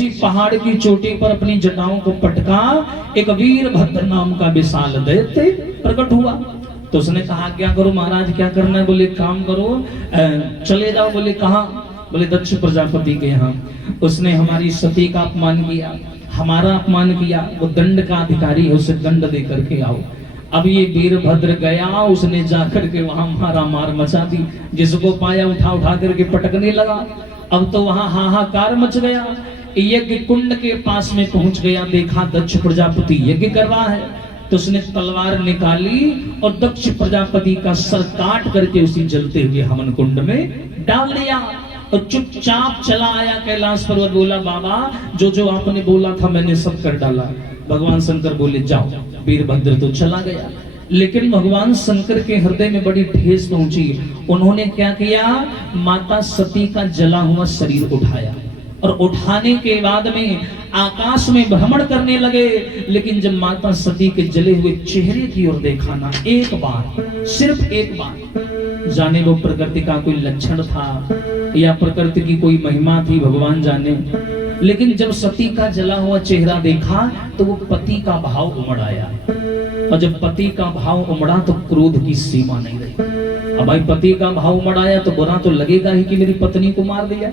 उसी पहाड़ की चोटी पर अपनी जटाओं को पटका एक वीरभद्र नाम का विशाल दैत्य प्रकट हुआ। तो उसने कहा क्या करो महाराज, क्या करना है? बोले काम करो, चले जाओ। बोले कहाँ? बोले दक्ष प्रजापति के यहाँ। उसने हमारी सती का अपमान किया, हमारा अपमान किया, वो दंड का अधिकारी है, उसे दंड दे करके आओ। अब ये वीरभद्र गया, उसने जाकर के वहां मारा मार मचा दी, जिसको पाया उठा उठा करके पटकने लगा। अब तो वहां हाहाकार मच गया। यज्ञ कुंड के पास में पहुंच गया, देखा दक्ष प्रजापति यज्ञ कर रहा है, तो उसने तलवार निकाली और दक्ष प्रजापति का सर काट करके उसी जलते हुए हवन कुंड में डाल दिया और चुपचाप चला आया कैलाश पर्वत। बोला बाबा जो जो आपने बोला था मैंने सब कर डाला। भगवान शंकर बोले जाओ। वीरभद्र तो चला गया, लेकिन भगवान शंकर के हृदय में बड़ी ठेस पहुंची। उन्होंने क्या किया? माता सती का जला हुआ शरीर उठाया और उठाने के बाद में आकाश में भ्रमण करने लगे। लेकिन जब माता सती के जले हुए चेहरे की ओर देखा ना, एक बार, सिर्फ एक बार, जाने वो प्रकृति का कोई लक्षण था या प्रकृति की कोई महिमा थी, भगवान जाने। लेकिन जब सती का जला हुआ चेहरा देखा तो वो पति का भाव उमड़ आया, और जब पति का भाव उमड़ा तो क्रोध की सीमा नहीं रही। अब भाई पति का भाव उमड़ आया तो बुरा तो लगेगा ही कि मेरी पत्नी को मार दिया।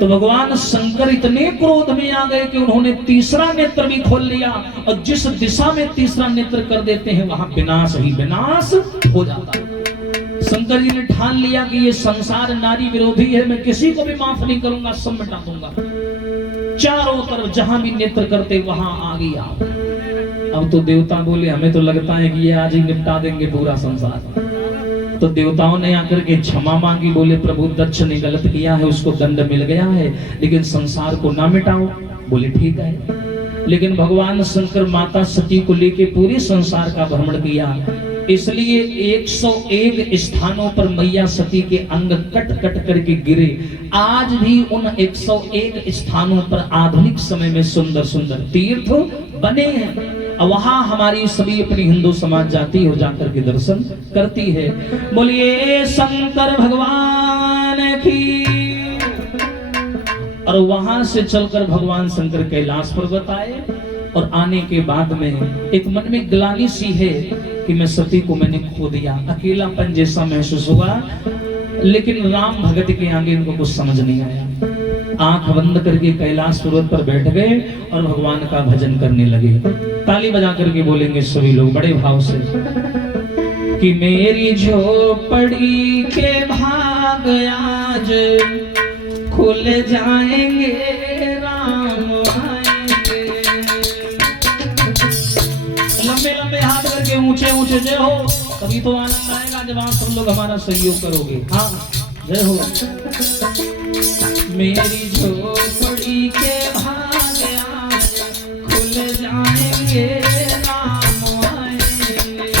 तो भगवान शंकर इतने क्रोध में आ गए कि उन्होंने तीसरा नेत्र भी खोल लिया, और जिस दिशा में तीसरा नेत्र कर देते हैं वहां विनाश ही विनाश हो जाता है। शंकर जी ने ठान लिया कि ये संसार नारी विरोधी है, मैं किसी को भी माफ नहीं करूंगा, सब मिटा दूंगा। चारों तरफ जहां भी नेत्र करते वहां आ गया। अब तो देवता बोले हमें तो लगता है कि ये आज ही निपटा देंगे पूरा संसार। तो देवताओं ने आकर के क्षमा मांगी, बोले प्रभु दक्ष ने गलत किया है, उसको दंड मिल गया है, लेकिन संसार को ना मिटाओ। बोले ठीक है। लेकिन भगवान शंकर माता सती को लेके पूरे संसार का भ्रमण किया, इसलिए 101 स्थानों पर मैया सती के अंग कट कट करके गिरे। आज भी उन 101 स्थानों पर आधुनिक समय में सुंदर सुंदर तीर्थ बने हैं। वहां हमारी सभी अपनी हिंदू समाज जाती हो जाकर के दर्शन करती है। बोलिए शंकर भगवान की। और वहां से चलकर भगवान शंकर कैलाश पर्वत आए, और आने के बाद में एक मन में ग्लानि सी है कि मैं सती को मैंने खो दिया, अकेलापन जैसा महसूस हुआ। लेकिन राम भगत के आगे इनको कुछ समझ नहीं आया। आंख बंद करके कैलाश पर्वत पर बैठ गए और भगवान का भजन करने लगे। ताली बजा करके बोलेंगे सभी लोग बड़े भाव से कि मेरी झोपड़ी के भाग आज खुल जाएंगे, राम आएंगे। लंबे लंबे हाथ करके ऊंचे ऊंचे जय हो, तभी तो आनंद आएगा जब आप सब लोग हमारा सहयोग करोगे। हाँ जय हो। मेरी झोपड़ी के भाग आज खुल जाएंगे, राम आएंगे।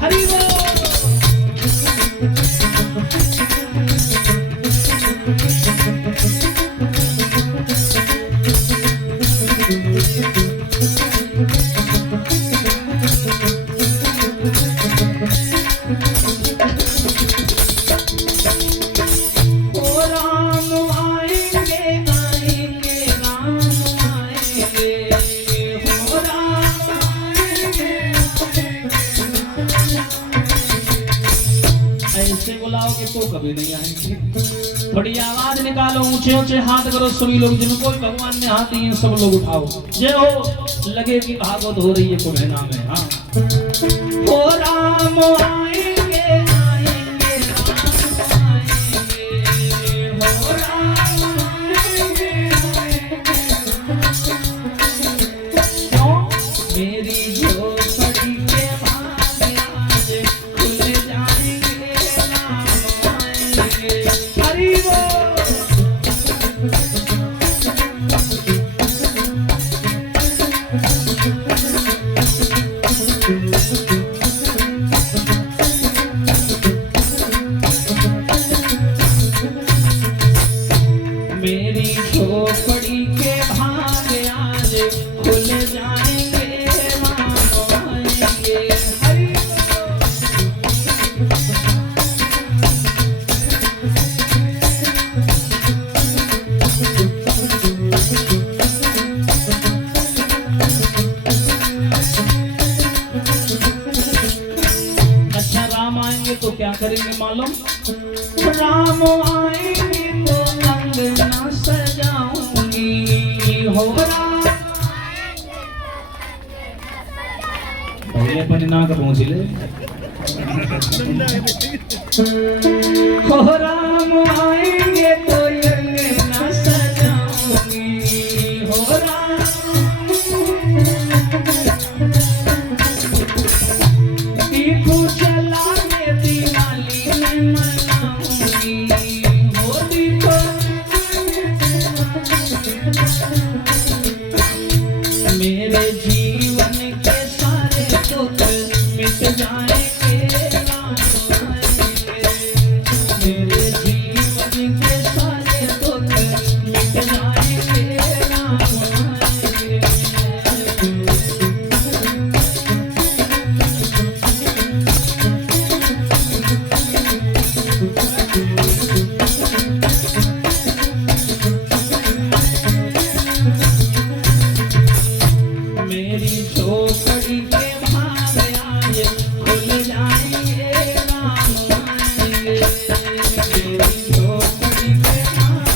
हरि बोल। तो कभी नहीं आएंगे। थोड़ी आवाज निकालो, ऊंचे ऊंचे हाथ करो सभी लोग, जिनको भी भगवान ने हाथ दिए सब लोग उठाओ। जय हो। लगे कि भागवत हो रही है कुम्हेना में। हाँ ओ राम आएंगे आएंगे, राम आएंगे, हो राम आएंगे आएंगे। क्यों? मेरी झोपड़ी के भाग आज खुल जाएंगे, हरि बोल। राम आएंगे तो अंगना सजाऊंगी हो राम पहले अपने नाक पहुंच ले हो राम आएंगे तो अंगना सजाऊंगी हो राम दीपू जलाने दिवाली में मनाऊंगी हो दीपू मेरे जीवन के सारे दुख मिट जाएंगे राम आएंगे मेरे जीवन के सारे दुख मिट जाएंगे राम आएंगे मेरी झोपड़ी के भाग आए खुल जाएंगे राम आएंगे मेरी झोपड़ी के भाग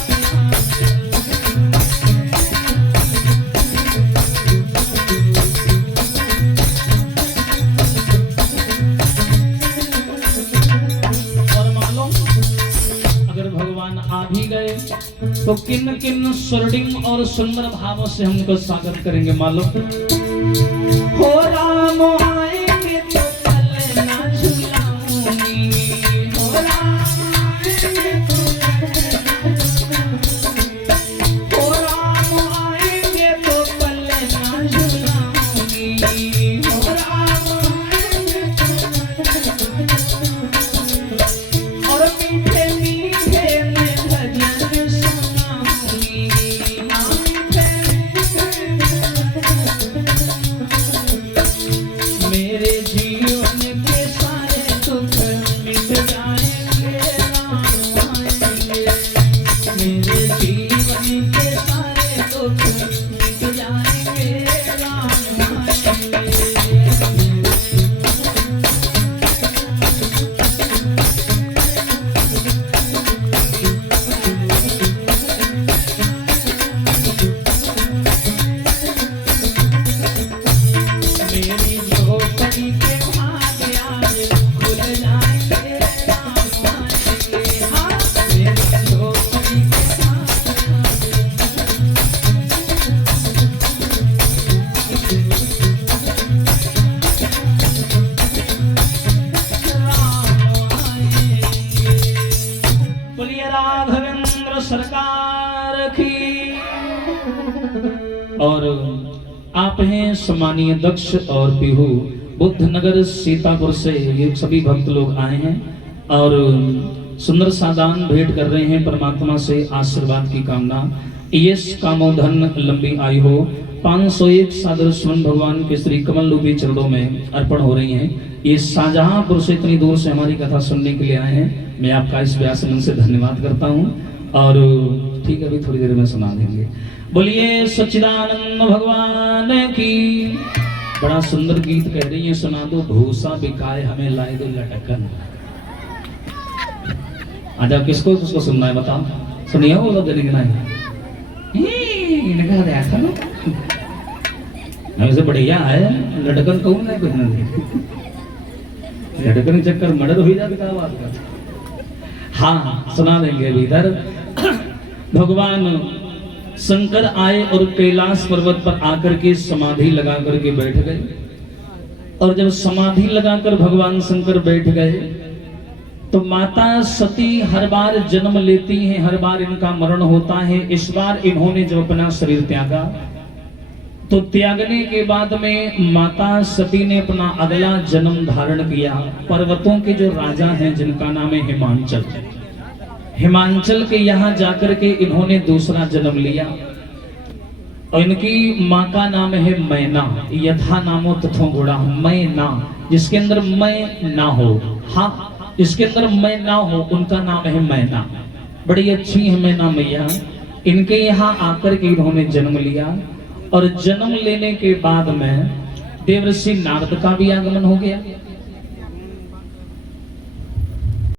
और मालूम अगर भगवान आ भी गए तो किन किन स्वर्णिम और सुंदर भावों से हमको स्वागत करेंगे मालूम हो राम आएंगे तो पलना झुलाऊंगी हो राम आएंगे तो हो राम आएंगे तो पलना झुलाऊंगी हो राम आएंगे और मीठे मीठे में भजन सुनाऊंगी मेरे जीवन के सारे दुख मिट जाएंगे राम आएंगे मेरे जीवन के सारे दुख मिट जाएंगे राम आएंगे मेरी झोपड़ी के भाग आए खुल जाएंगे राम आएंगे हाँ मेरी झोपड़ी के भाग राम आएंगे बोलिए राघवेंद्र सरकार की और आप हैं सम्मानीय दक्ष और पीहू बुद्धनगर सीतापुर से ये सभी भक्त लोग आए हैं और सुंदर सादान भेंट कर रहे हैं परमात्मा से आशीर्वाद की कामना यश कामोधन लंबी आयु हो 501 सादर सुमन भगवान के श्री कमल रूपी चरणों में अर्पण हो रही हैं। ये शाहजहांपुर से इतनी दूर से हमारी कथा सुनने के लिए आए हैं। मैं आपका इस व्यास मन से धन्यवाद करता हूँ और ठीक है अभी थोड़ी देर में सुना देंगे। बोलिए सच्चिदानंद भगवान की। बड़ा सुंदर गीत कह रही है सुना दो भूसा बिकाए हमें लाए दो लटकन। आजा किसको किसको सुनना है बताओ सुनिए वो लोग देने के नहीं देखा देखा लो हमसे बढ़िया है लटकन कहूँ नहीं कुछ नहीं लटकन चक्कर मर्डर हो जाती क्या बात का। हाँ सुना देंगे अभी इधर भगवान शंकर आए और कैलाश पर्वत पर आकर के समाधि लगा करके बैठ गए और जब समाधि लगाकर भगवान शंकर बैठ गए तो माता सती हर बार जन्म लेती हैं, हर बार इनका मरण होता है। इस बार इन्होंने जब अपना शरीर त्यागा तो त्यागने के बाद में माता सती ने अपना अगला जन्म धारण किया। पर्वतों के जो राजा हैं जिनका नाम है हिमांचल, हिमांचल के यहाँ जाकर के इन्होंने दूसरा जन्म लिया और इनकी माँ का नाम है मैना, यथा नामो तथो गुणा, मैना जिसके अंदर मैं ना हो, हाँ जिसके अंदर मैं ना हो उनका नाम है मैना। बड़ी अच्छी है मैना मैया। इनके यहाँ आकर के इन्होंने जन्म लिया और जन्म लेने के बाद में देवर्षि नारद का भी आगमन हो गया।